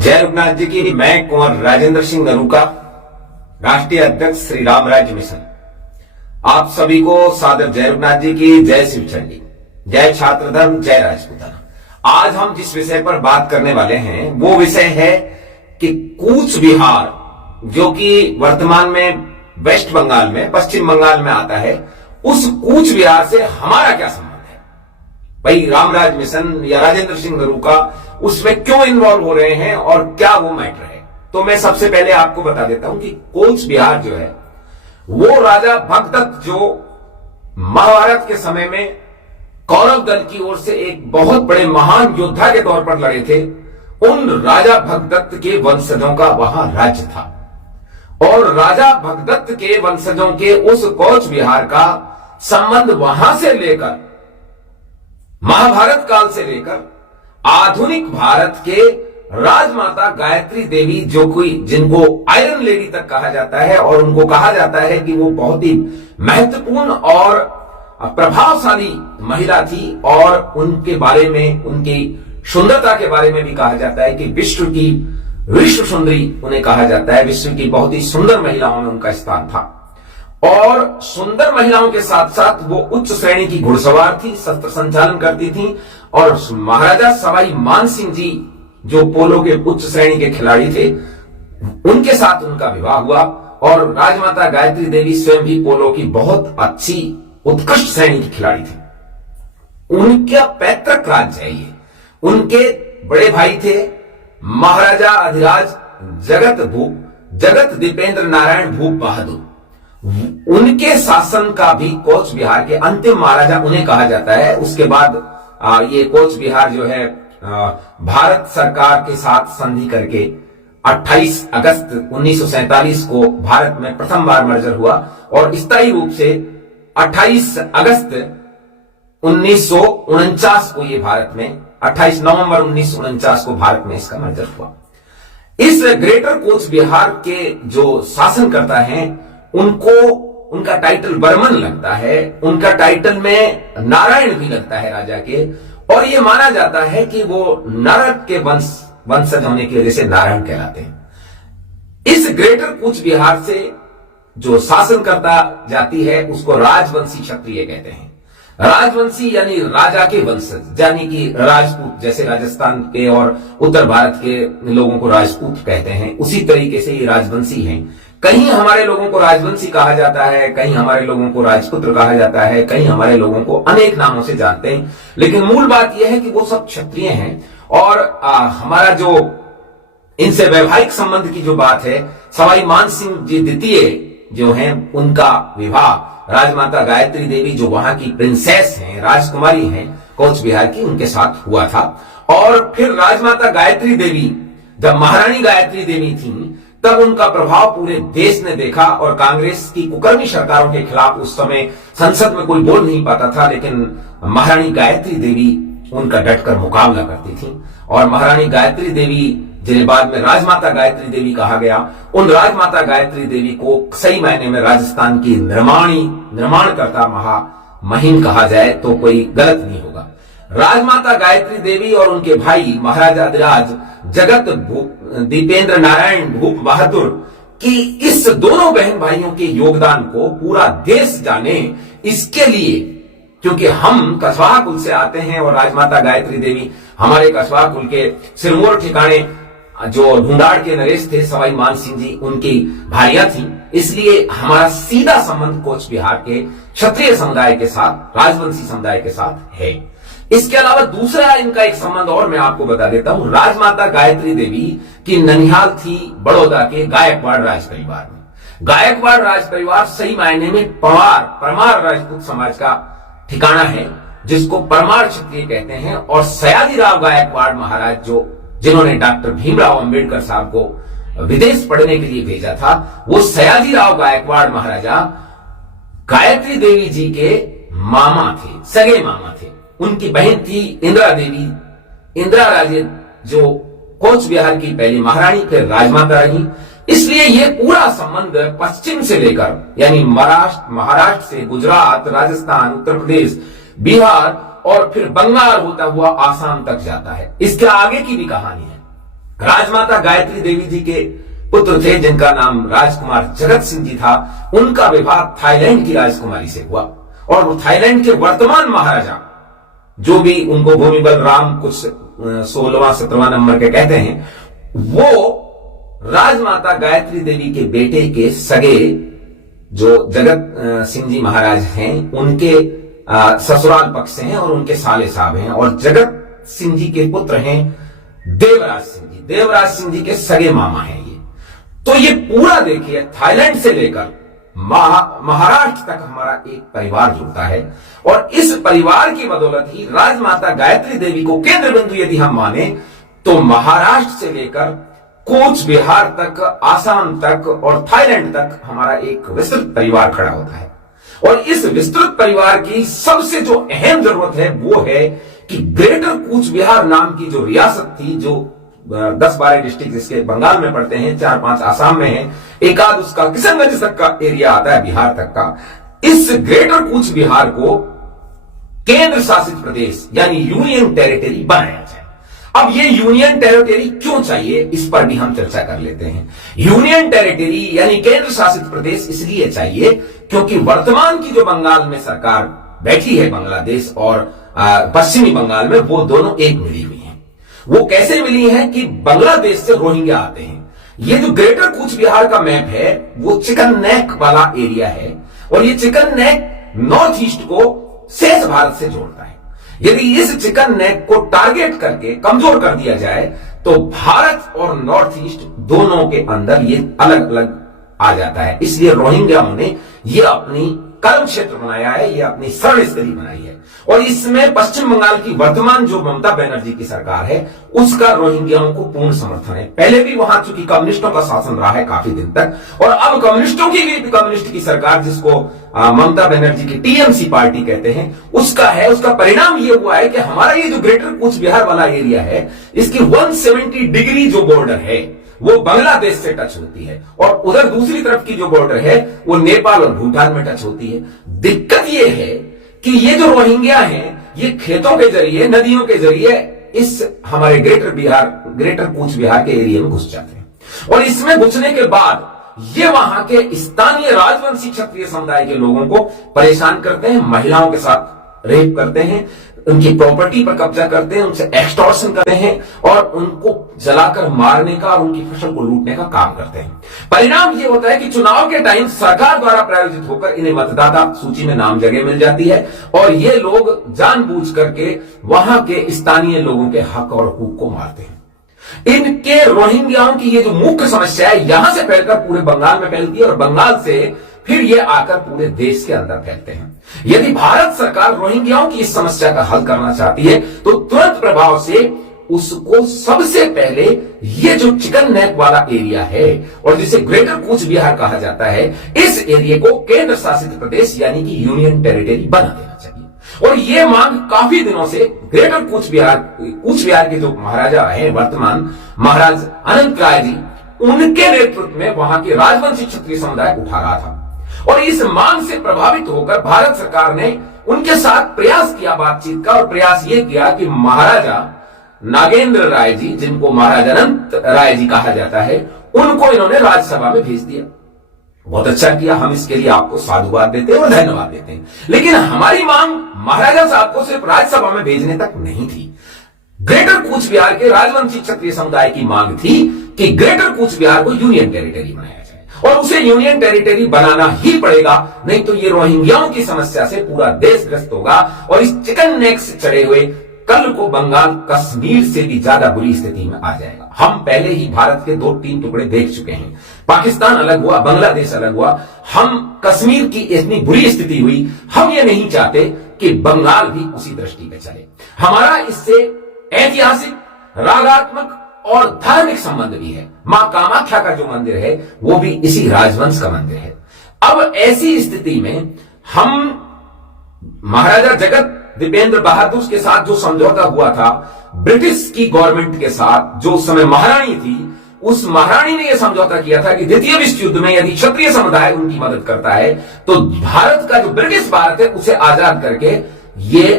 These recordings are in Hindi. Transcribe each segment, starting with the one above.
जय रघुनाथ जी की। मैं कुंवर राजेंद्र सिंह नरूका, राष्ट्रीय अध्यक्ष श्री राम राज्य मिशन। आप सभी को सादर जय रघुनाथ जी की। जय शिव चंडी, जय छात्र धर्म, जय राजपूताना। आज हम जिस विषय पर बात करने वाले हैं वो विषय है कि कूच बिहार, जो कि वर्तमान में वेस्ट बंगाल में, पश्चिम बंगाल में आता है, उस कूच बिहार से हमारा क्या संबंध है। भाई रामराज मिशन या राजेंद्र सिंह नरूका उसमें क्यों इन्वॉल्व हो रहे हैं और क्या वो मैटर है। तो मैं सबसे पहले आपको बता देता हूं कि कूच बिहार जो है वो राजा भगदत्त, जो महाभारत के समय में कौरव दल की ओर से एक बहुत बड़े महान योद्धा के तौर पर लड़े थे, उन राजा भगदत्त के वंशजों का वहां राज्य था। और राजा भगदत्त के वंशजों के उस कूच बिहार का संबंध वहां से लेकर महाभारत काल से लेकर आधुनिक भारत के राजमाता गायत्री देवी, जो कोई जिनको आयरन लेडी तक कहा जाता है, और उनको कहा जाता है कि वो बहुत ही महत्वपूर्ण और प्रभावशाली महिला थी, और उनके बारे में, उनकी सुंदरता के बारे में भी कहा जाता है कि विश्व सुंदरी उन्हें कहा जाता है। विश्व की बहुत ही सुंदर महिलाओं में उनका स्थान था। और सुंदर महिलाओं के साथ साथ वो उच्च श्रेणी की घुड़सवार थी, शस्त्र संचालन करती थी। और महाराजा सवाई मानसिंह जी, जो पोलो के उच्च श्रेणी के खिलाड़ी थे, उनके साथ उनका विवाह हुआ। और राजमाता गायत्री देवी स्वयं भी पोलो की बहुत अच्छी उत्कृष्ट श्रेणी की खिलाड़ी थी। उनका पैतृक राज्य है ये। उनके बड़े भाई थे महाराजा अधिराज जगत दीपेंद्र नारायण भूप बहादुर। उनके शासन का भी कूच बिहार के अंतिम महाराजा उन्हें कहा जाता है। उसके बाद ये कूच बिहार जो है भारत सरकार के साथ संधि करके 28 अगस्त 1947 को भारत में प्रथम बार मर्जर हुआ, और स्थायी रूप से 28 अगस्त 1949 को ये भारत में, 28 नवंबर 1949 को भारत में इसका मर्जर हुआ। इस ग्रेटर कूच बिहार के जो शासनकर्ता हैं, उनका टाइटल बर्मन लगता है, उनका टाइटल में नारायण भी लगता है राजा के। और यह माना जाता है कि वो नरक के वंशज होने की वजह से नारायण कहलाते हैं। इस ग्रेटर कूच बिहार से जो शासन करता जाती है उसको राजवंशी क्षत्रिय कहते हैं। राजवंशी यानी राजा के वंशज, यानी कि राजपूत, जैसे राजस्थान के और उत्तर भारत के लोगों को राजपूत कहते हैं, उसी तरीके से ये राजवंशी हैं। कहीं हमारे लोगों को राजवंशी कहा जाता है, कहीं हमारे लोगों को राजपुत्र कहा जाता है, कहीं हमारे लोगों को अनेक नामों से जानते हैं, लेकिन मूल बात यह है कि वो सब क्षत्रिय हैं। और हमारा जो इनसे वैवाहिक संबंध की जो बात है, सवाई मानसिंह जी द्वितीय जो हैं, उनका विवाह राजमाता गायत्री देवी, जो वहां की प्रिंसेस हैं, राजकुमारी हैं कूच बिहार की, उनके साथ हुआ था। और फिर राजमाता गायत्री देवी जब महारानी गायत्री देवी थी, तब उनका प्रभाव पूरे देश ने देखा। और कांग्रेस की कुकर्मी सरकारों के खिलाफ उस समय संसद में कोई बोल नहीं पाता था, लेकिन महारानी गायत्री देवी उनका डटकर मुकाबला करती थी। और महारानी गायत्री देवी, जिन्हें बाद में राजमाता गायत्री देवी कहा गया, उन राजमाता गायत्री देवी को सही मायने में राजस्थान की निर्माणकर्ता महामहिम कहा जाए तो कोई गलत नहीं होगा। राजमाता गायत्री देवी और उनके भाई महाराजा अधिराज जगत दीपेंद्र नारायण भूप बहादुर की इस दोनों बहन भाइयों के योगदान को पूरा देश जाने, इसके लिए, क्योंकि हम कसवाहा कुल से आते हैं और राजमाता गायत्री देवी हमारे कसवाहा कुल के सिरमौर ठिकाने जो ढूंढाड़ के नरेश थे सवाई मानसिंह जी, उनकी भारियां थी, इसलिए हमारा सीधा संबंध कूच बिहार के क्षत्रिय समुदाय के साथ, राजवंशी समुदाय के साथ है। इसके अलावा दूसरा इनका एक संबंध और मैं आपको बता देता हूं। राजमाता गायत्री देवी की ननिहाल थी बड़ौदा के गायकवाड़ राज परिवार में। गायकवाड़ राज परिवार सही मायने में परमार राजपूत समाज का ठिकाना है, जिसको परमार क्षत्रिय कहते हैं। और सयाजीराव गायकवाड़ महाराज, जिन्होंने डॉक्टर भीमराव अंबेडकर साहब को विदेश पढ़ने के लिए भेजा था, वो सयाजीराव गायकवाड़ महाराजा गायत्री देवी जी के मामा थे, सगे मामा थे। उनकी बहन थी इंदिरा देवी, इंदिरा राजे, जो कूच बिहार की पहली महारानी फिर राजमाता रही। इसलिए यह पूरा संबंध पश्चिम से लेकर, यानी महाराष्ट्र से गुजरात, राजस्थान, उत्तर प्रदेश, बिहार और फिर बंगाल होता हुआ आसाम तक जाता है। इसके आगे की भी कहानी है। राजमाता गायत्री देवी जी के पुत्र थे जिनका नाम राजकुमार जगत सिंह जी था। उनका विवाह थाईलैंड की राजकुमारी से हुआ और थाईलैंड के वर्तमान महाराजा, जो भी उनको भूमिबल राम कुछ 16वां-17वां नंबर के कहते हैं, वो राजमाता गायत्री देवी के बेटे के सगे जो जगत सिंह जी महाराज हैं उनके ससुराल पक्ष से हैं और उनके साले साहब हैं। और जगत सिंह जी के पुत्र हैं देवराज सिंह जी। देवराज सिंह जी के सगे मामा हैं ये। तो ये पूरा देखिए, थाईलैंड से लेकर महाराष्ट्र तक हमारा एक परिवार जुड़ता है और इस परिवार की बदौलत ही राजमाता गायत्री देवी को केंद्र बिंदु यदि हम माने तो महाराष्ट्र से लेकर कूच बिहार तक, आसाम तक और थाईलैंड तक हमारा एक विस्तृत परिवार खड़ा होता है। और इस विस्तृत परिवार की सबसे जो अहम जरूरत है वो है कि ग्रेटर कूच बिहार नाम की जो रियासत थी, जो 10-12 डिस्ट्रिक्ट जिसके बंगाल में पड़ते हैं, 4-5 आसाम में है, एक आध उसका किशनगंज तक का एरिया आता है बिहार तक का। इस ग्रेटर कूच बिहार को केंद्र शासित प्रदेश यानी यूनियन टेरिटरी बनाया जाए। अब ये यूनियन टेरिटरी क्यों चाहिए, इस पर भी हम चर्चा कर लेते हैं। यूनियन टेरिटरी यानी केंद्र शासित प्रदेश इसलिए चाहिए क्योंकि वर्तमान की जो बंगाल में सरकार बैठी है, बांग्लादेश और पश्चिमी बंगाल में, वो दोनों एक मिली हुई हैं। वो कैसे मिली है कि बांग्लादेश से रोहिंग्या आते हैं। ये जो ग्रेटर कूच बिहार का मैप है वो चिकन नेक वाला एरिया है और ये चिकन नेक नॉर्थ ईस्ट को शेष भारत से जोड़ता है। यदि इस चिकन नेक को टारगेट करके कमजोर कर दिया जाए तो भारत और नॉर्थ ईस्ट दोनों के अंदर ये अलग अलग आ जाता है। इसलिए रोहिंग्याओं ने ये अपनी कर्म क्षेत्र बनाया है, ये अपनी शरण स्थली बनाई है। और इसमें पश्चिम बंगाल की वर्तमान जो ममता बनर्जी की सरकार है उसका रोहिंग्याओं को पूर्ण समर्थन है। पहले भी वहां चूंकि कम्युनिस्टों का शासन रहा है काफी दिन तक, और अब कम्युनिस्टों की भी कम्युनिस्ट की सरकार, जिसको ममता बनर्जी की टीएमसी पार्टी कहते हैं, उसका है। उसका परिणाम ये हुआ है कि हमारा ये जो ग्रेटर कूच बिहार वाला एरिया है इसकी 170 डिग्री जो बॉर्डर है वो बांग्लादेश से टच होती है और उधर दूसरी तरफ की जो बॉर्डर है वो नेपाल और भूटान में टच होती है। दिक्कत ये है कि ये जो रोहिंग्या हैं ये खेतों के जरिए, नदियों के जरिए इस हमारे ग्रेटर कूच बिहार के एरिया में घुस जाते हैं और इसमें घुसने के बाद ये वहां के स्थानीय राजवंशी क्षत्रिय समुदाय के लोगों को परेशान करते हैं, महिलाओं के साथ रेप करते हैं, उनकी प्रॉपर्टी पर कब्जा करते हैं, उनसे एक्सटॉर्शन करते हैं और उनको जलाकर मारने का और उनकी फसल को लूटने का काम करते हैं। परिणाम ये होता है कि चुनाव के टाइम सरकार द्वारा प्रायोजित होकर इन्हें मतदाता सूची में नाम जगह मिल जाती है और ये लोग जानबूझ करके वहां के स्थानीय लोगों के हक और हुकूक को मारते हैं। इनके रोहिंग्याओं की ये जो मुख्य समस्या है यहां से फैलकर पूरे बंगाल में फैलती है और बंगाल से फिर ये आकर पूरे देश के अंदर फैलते हैं। यदि भारत सरकार रोहिंग्याओं की इस समस्या का हल करना चाहती है तो तुरंत प्रभाव से उसको सबसे पहले ये जो चिकन नेक वाला एरिया है और जिसे ग्रेटर कूच बिहार कहा जाता है, इस एरिया को केंद्र शासित प्रदेश यानी कि यूनियन टेरिटरी बना देना चाहिए। और ये मांग काफी दिनों से ग्रेटर कूच बिहार के जो महाराजा हैं वर्तमान, महाराज अनंत राय जी, उनके नेतृत्व में वहां के राजवंशी क्षत्रिय समुदाय उठा रहा था और इस मांग से प्रभावित होकर भारत सरकार ने उनके साथ प्रयास किया बातचीत का और प्रयास ये किया कि महाराजा नागेंद्र राय जी, जिनको महाराज अनंत राय जी कहा जाता है, उनको इन्होंने राज्यसभा में भेज दिया। बहुत अच्छा किया, हम इसके लिए आपको साधुवाद देते हैं और धन्यवाद देते हैं। लेकिन हमारी मांग महाराजा साहब को सिर्फ राज्यसभा में भेजने तक नहीं थी। ग्रेटर कूच बिहार के राजवंशी क्षत्रिय समुदाय की मांग थी कि ग्रेटर कूच बिहार को यूनियन टेरिटरी बनाया जाए और उसे यूनियन टेरिटरी बनाना ही पड़ेगा, नहीं तो ये रोहिंग्याओं की समस्या से पूरा देश ग्रस्त होगा और इस चिकन नेक से चढ़े हुए कल को बंगाल कश्मीर से भी ज्यादा बुरी स्थिति में आ जाएगा। हम पहले ही भारत के 2-3 टुकड़े देख चुके हैं। पाकिस्तान अलग हुआ, बांग्लादेश अलग हुआ, हम कश्मीर की इतनी बुरी स्थिति हुई। हम ये नहीं चाहते कि बंगाल भी उसी दृष्टि में चले। हमारा इससे ऐतिहासिक, रागात्मक और धार्मिक संबंध भी है। मां कामाख्या का जो मंदिर है वो भी इसी राजवंश का मंदिर है। अब ऐसी स्थिति में हम महाराजा जगत दीपेंद्र बहादुर के साथ जो समझौता हुआ था ब्रिटिश की गवर्नमेंट के साथ, जो उस समय महारानी थी, उस महारानी ने यह समझौता किया था कि द्वितीय विश्व युद्ध में यदि क्षत्रिय समुदाय उनकी मदद करता है तो भारत का जो ब्रिटिश भारत है उसे आजाद करके ये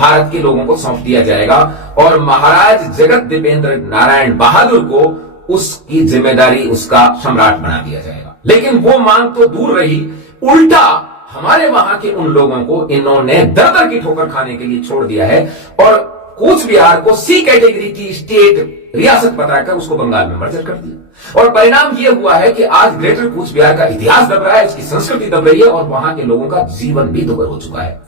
भारत के लोगों को सौंप दिया जाएगा और महाराज जगत दीपेंद्र नारायण बहादुर को उसकी जिम्मेदारी, उसका सम्राट बना दिया जाएगा। लेकिन वो मांग तो दूर रही, उल्टा हमारे वहां के उन लोगों को इन्होंने दर दर की ठोकर खाने के लिए छोड़ दिया है और कूच बिहार को सी कैटेगरी की स्टेट रियासत बताकर उसको बंगाल में मर्जर कर दिया। और परिणाम यह हुआ है कि आज ग्रेटर कूच बिहार का इतिहास दब रहा है, उसकी संस्कृति दब रही है और वहां के लोगों का जीवन भी दुर्भर हो चुका है।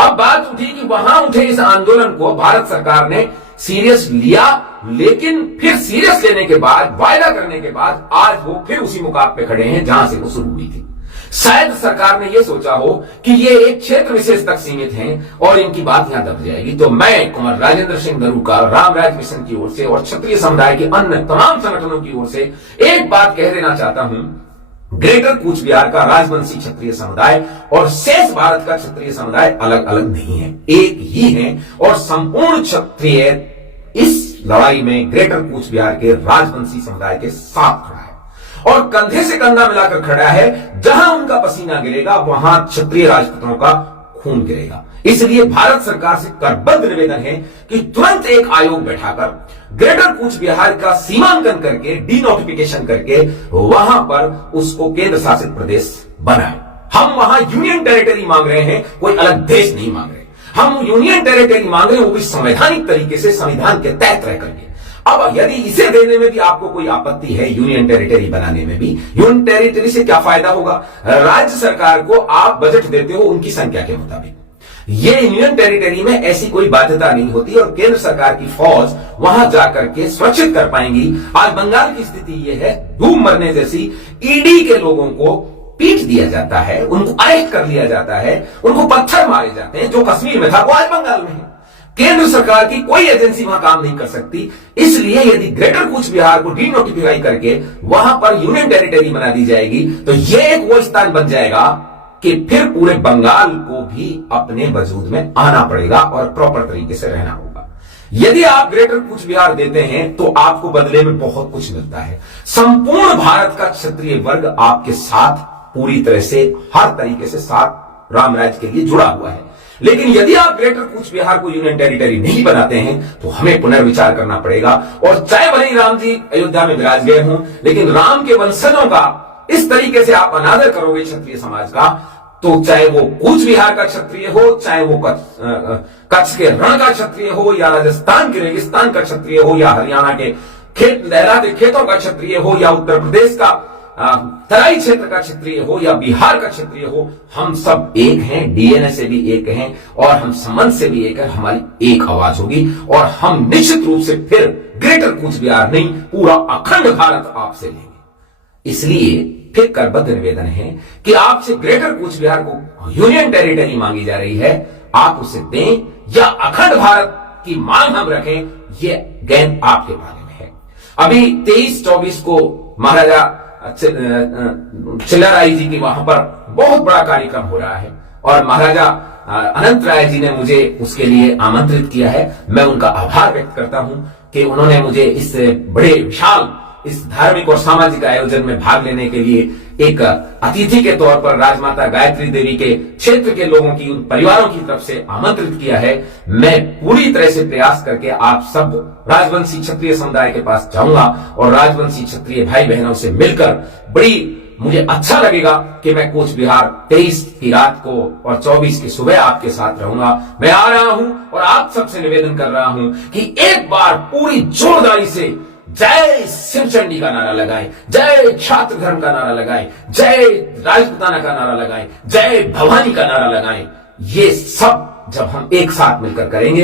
अब बात उठी कि वहां उठे इस आंदोलन को भारत सरकार ने सीरियस लिया, लेकिन फिर सीरियस लेने के बाद, वायदा करने के बाद आज वो फिर उसी मुकाम पे खड़े हैं जहां से वो शुरू हुई थी। शायद सरकार ने यह सोचा हो कि ये एक क्षेत्र विशेष तक सीमित हैं और इनकी बात यहां दब जाएगी। तो मैं कुंवर राजेंद्र सिंह नरूका, रामराज मिशन की ओर से और क्षत्रिय समुदाय के अन्य तमाम संगठनों की ओर से एक बात कह देना चाहता हूं, ग्रेटर कूच बिहार का राजवंशी क्षत्रिय समुदाय और शेष भारत का क्षत्रिय समुदाय अलग अलग नहीं है, एक ही है और संपूर्ण क्षत्रिय इस लड़ाई में ग्रेटर कूच बिहार के राजवंशी समुदाय के साथ खड़ा है और कंधे से कंधा मिलाकर खड़ा है। जहां उनका पसीना गिरेगा वहां क्षत्रिय राजपूतों का खून गिरेगा। इसलिए भारत सरकार से करबद्ध निवेदन है कि तुरंत एक आयोग बैठाकर ग्रेटर कूच बिहार का सीमांकन करके, डीनोटिफिकेशन करके वहां पर उसको केंद्र शासित प्रदेश बनाए। हम वहां यूनियन टेरिटरी मांग रहे हैं, कोई अलग देश नहीं मांग रहे। हम यूनियन टेरिटरी मांग रहे हैं, वो भी संवैधानिक तरीके से, संविधान के तहत रह करके। अब यदि इसे देने में भी आपको कोई आपत्ति है, यूनियन टेरिटरी बनाने में भी, यूनियन टेरिटरी से क्या फायदा होगा? राज्य सरकार को आप बजट देते हो उनकी संख्या के मुताबिक। ये यूनियन टेरिटरी में ऐसी कोई बाध्यता नहीं होती और केंद्र सरकार की फौज वहां जाकर के सुरक्षित कर पाएंगी। आज बंगाल की स्थिति यह है, धूम मरने जैसी। ईडी के लोगों को पीट दिया जाता है, उनको अरेस्ट कर लिया जाता है, उनको पत्थर मारे जाते हैं। जो कश्मीर में था वो आज बंगाल में है। केंद्र सरकार की कोई एजेंसी वहां काम नहीं कर सकती। इसलिए यदि ग्रेटर कूच बिहार को डीनोटिफाई करके वहां पर यूनियन टेरिटरी बना दी जाएगी तो यह एक वो स्थान बन जाएगा कि फिर पूरे बंगाल को भी अपने वजूद में आना पड़ेगा और प्रॉपर तरीके से रहना होगा। यदि आप ग्रेटर कूच बिहार देते हैं तो आपको बदले में बहुत कुछ मिलता है। संपूर्ण भारत का क्षत्रिय वर्ग आपके साथ पूरी तरह से, हर तरीके से साथ रामराज के लिए जुड़ा हुआ है। लेकिन यदि आप ग्रेटर कूच बिहार को यूनियन टेरिटरी नहीं बनाते हैं तो हमें पुनर्विचार करना पड़ेगा। और चाहे भले ही राम जी अयोध्या में विराज गए हों, लेकिन राम के वंशजों का इस तरीके से आप अनादर करोगे क्षत्रिय समाज का, तो चाहे वो कूच बिहार का क्षत्रिय हो, चाहे वो कच्छ के रण का क्षत्रिय हो, या राजस्थान के रेगिस्तान का क्षत्रिय हो, या हरियाणा के खेत लहराते खेतों का क्षत्रिय हो, या उत्तर प्रदेश का तराई क्षेत्र का क्षत्रिय हो, या बिहार का क्षत्रिय हो, हम सब एक हैं, डीएनए से भी एक हैं और हम संबंध से भी एक है। हमारी एक आवाज होगी और हम निश्चित रूप से फिर ग्रेटर कूच बिहार नहीं, पूरा अखंड भारत आपसे लेंगे। इसलिए फिर करबद्ध निवेदन है कि आपसे ग्रेटर कूच बिहार को यूनियन टेरिटरी मांगी जा रही है, आप उसे दें या अखंड भारत की मांग हम रखें, ये गेंद आपके पाले में है। अभी 23-24 को महाराजा चिल्लाराय जी की वहां पर बहुत बड़ा कार्यक्रम हो रहा है और महाराजा अनंत राय जी ने मुझे उसके लिए आमंत्रित किया है। मैं उनका आभार व्यक्त करता हूं कि उन्होंने मुझे इस बड़े विशाल, इस धार्मिक और सामाजिक आयोजन में भाग लेने के लिए एक अतिथि के तौर पर राजमाता गायत्री देवी के क्षेत्र के लोगों की, उन परिवारों की तरफ से आमंत्रित किया है। मैं पूरी तरह से प्रयास करके आप सब राजवंशी क्षत्रिय समुदाय के पास जाऊंगा और राजवंशी क्षत्रिय भाई बहनों से मिलकर बड़ी मुझे अच्छा लगेगा कि मैं कूच बिहार 23 की रात को और 24 की सुबह आपके साथ रहूंगा। मैं आ रहा हूं और आप सबसे निवेदन कर रहा हूं कि एक बार पूरी जोरदारी से जय शिवचंडी का नारा लगाएं, जय छात्र धर्म का नारा लगाएं, जय राजपूताना का नारा लगाएं, जय भवानी का नारा लगाएं। ये सब जब हम एक साथ मिलकर करेंगे,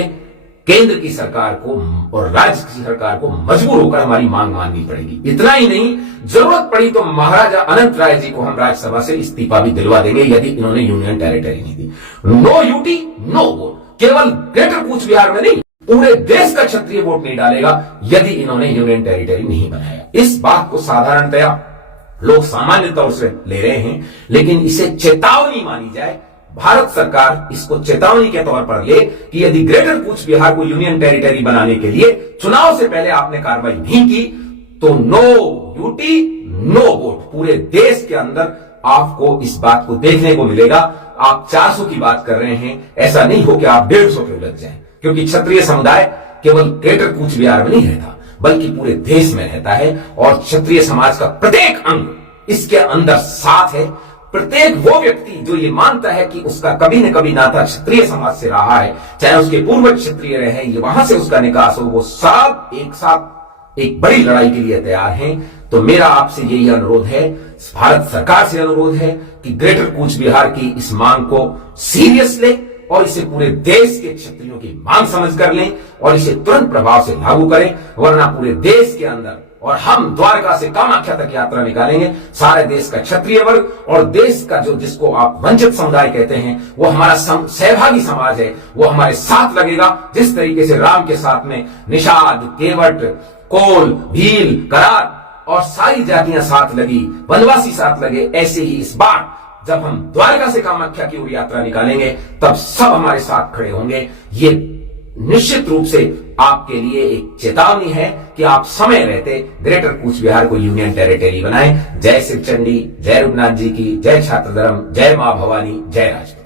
केंद्र की सरकार को और राज्य की सरकार को मजबूर होकर हमारी मांग माननी पड़ेगी। इतना ही नहीं, जरूरत पड़ी तो महाराजा अनंत राय जी को हम राज्यसभा से इस्तीफा भी दिलवा देंगे यदि इन्होंने यूनियन टेरिटरी नहीं दी। No UT no vote. केवल ग्रेटर कूच बिहार में नहीं, पूरे देश का क्षत्रिय वोट नहीं डालेगा यदि इन्होंने यूनियन टेरिटरी नहीं बनाया। इस बात को साधारणतया लोग सामान्य तौर से ले रहे हैं, लेकिन इसे चेतावनी मानी जाए। भारत सरकार इसको चेतावनी के तौर पर ले कि यदि ग्रेटर कूच बिहार को यूनियन टेरिटरी बनाने के लिए चुनाव से पहले आपने कार्रवाई नहीं की तो नो यूटी नो वोट। पूरे देश के अंदर आपको इस बात को देखने को मिलेगा। आप 400 की बात कर रहे हैं, ऐसा नहीं हो कि आप 150 पे उलझ जाएं, क्योंकि क्षत्रिय समुदाय केवल ग्रेटर कूच बिहार में नहीं रहता बल्कि पूरे देश में रहता है, और क्षत्रिय समाज का प्रत्येक अंग इसके अंदर साथ है। प्रत्येक वो व्यक्ति जो ये मानता है कि उसका कभी न कभी नाता क्षत्रिय समाज से रहा है, चाहे उसके पूर्वज क्षत्रिय रहे, ये वहां से उसका निकास हो, वो सब एक साथ एक बड़ी लड़ाई के लिए तैयार हैं। तो मेरा आपसे यही अनुरोध है, भारत सरकार से अनुरोध है कि ग्रेटर कूच बिहार की इस मांग को सीरियस ले और इसे पूरे देश के क्षत्रियों की मांग समझ कर लें और इसे तुरंत प्रभाव से लागू करें, वरना पूरे देश के अंदर, और हम द्वारका से कामाख्या तक यात्रा निकालेंगे, सारे देश का क्षत्रिय वर्ग और देश का जो जिसको आप वंचित समुदाय कहते हैं, वो हमारा सहभागी समाज है, वो हमारे साथ लगेगा। जिस तरीके से राम के साथ में निषाद, केवट, कोल, भील, करार और सारी जातियां साथ लगी, वनवासी साथ लगे, ऐसे ही इस बार जब हम द्वारका से कामाख्या की ओर यात्रा निकालेंगे तब सब हमारे साथ खड़े होंगे। ये निश्चित रूप से आपके लिए एक चेतावनी है कि आप समय रहते ग्रेटर कूच बिहार को यूनियन टेरिटरी बनाएं। जय शिव चंडी, जय रूपनाथ जी की, जय छात्र धर्म, जय मां भवानी, जय राजपूत।